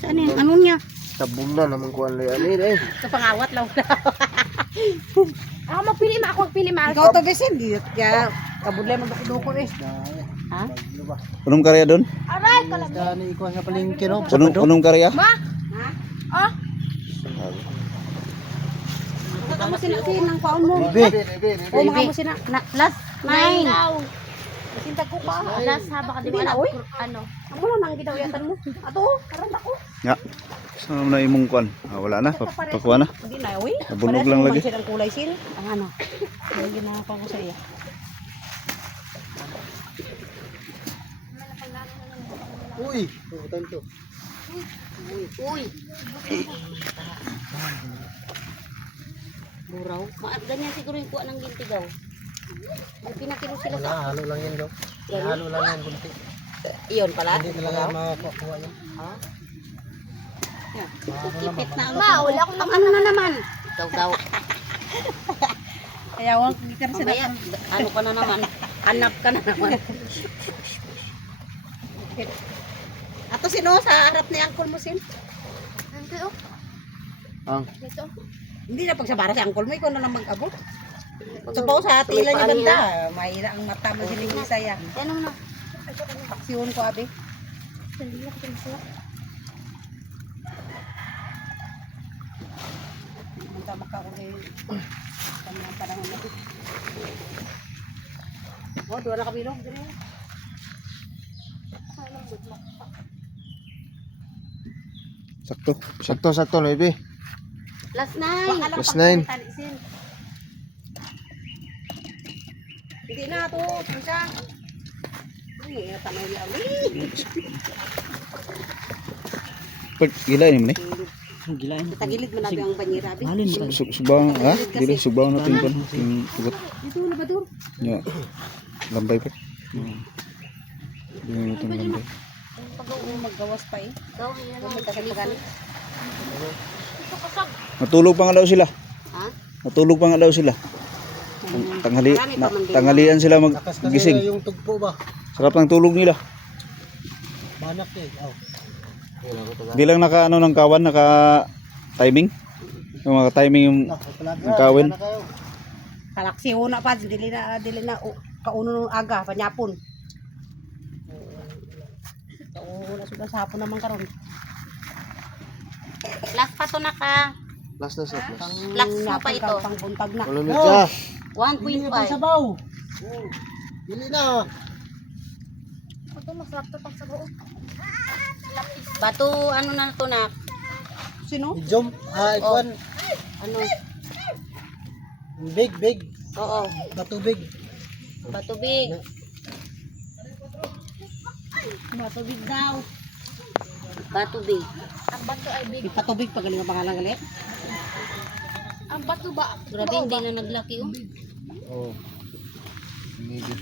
Saan yung ano niya? Tabong na naman ko ang layan eh. Ito pangawat lang. Ako magpili ma, ako magpili ma. Ikaw to besin, di kaya kabudlay mo duko eh. Ha? Unong karya doon? Aray, kalam. Dani ikaw nga palingki no. Unong karya? Ma? Ha? Oh, Kaka mo sinasin ng paon mo. Bebe. O mga mo sina. Last 9. now. Sinta ko pa. Alas ha, baka di Hindi mo na, alam uy. ano. Amo lang nang gidawatan mo. Ato, karon ako. Ya. Saan na imong kuan? Ah, wala na. Pakuha na. Hindi na, uy. Nabunog lang lagi. Ang kulay sil. Ang ano. Lagi na pa ko sa iya. Uy, putan to. Uy. Buraw. Ganyan siguro yung kuha ng gintigaw. May pinakilo sila sa... Halo lang yan daw. Halo lang yan bunti. Iyon pala. Hindi talaga makakuha yan. Ha? Yan. Kipit na ang... Ma, wala akong Ang ano na naman? Daw daw. Kaya wag kita na sila. Ano ka na naman? Anak ka na naman. Ato sino sa harap ni Uncle mo sin? Nandito. Ang Dito. Hindi na pagsabara si Uncle mo, ikaw na lang mag-abot. Sabaw sa tila niya ganda. Mahira ang mata mo sining Bisaya. Ano na? Paksiyon ko abi. Sandila ko din sila. Punta maka ko kay kanang panahon na. Oh, dua na kabilog dire. Sakto. sakto Bebe. Last Baka 9. lang Plus 9. pagtalisin. Hindi na to, pusa. Ay, tamay lang. Pag gila ni mo ni. Tagilid man nabi ang banyera abi. Subang ha? Dili subang natin kon. Yung tugot. Dito na ba dur? Ya. Lambay pa. Yung itong lambay. Pag maggawas pa eh. Daw yan. Kung may kasagalit. Ito kasag. Matulog pa nga daw sila. Ha? Matulog pa nga daw sila. Tanghalian sila Lakas kasi magising. yung tugpo ba? Sarap ng tulog nila. Banak eh. Oh. Di lang naka ano ng kawan, naka timing. Yung mga timing yung ang kawin. Kalaksi una pa, dili na kauno ng aga panyapon. Una sudah sa hapon naman karon. Last pa to na ka. Last. Laks mo pa ito. Pangbuntag na. Malamig ka. 1.5. Sabaw. Dili na. Ito masarap to pag sabaw. Bato ano na to na? Sino? Jump. Ikuan. Ano? Big. Oo. Batubig. Batubig. Batubig daw. Batubig. Ang bato ay big. Patubig pag galing ang pangalan galit. Ang bato ba? Grabe hindi na naglaki oh. Oh. Maybe.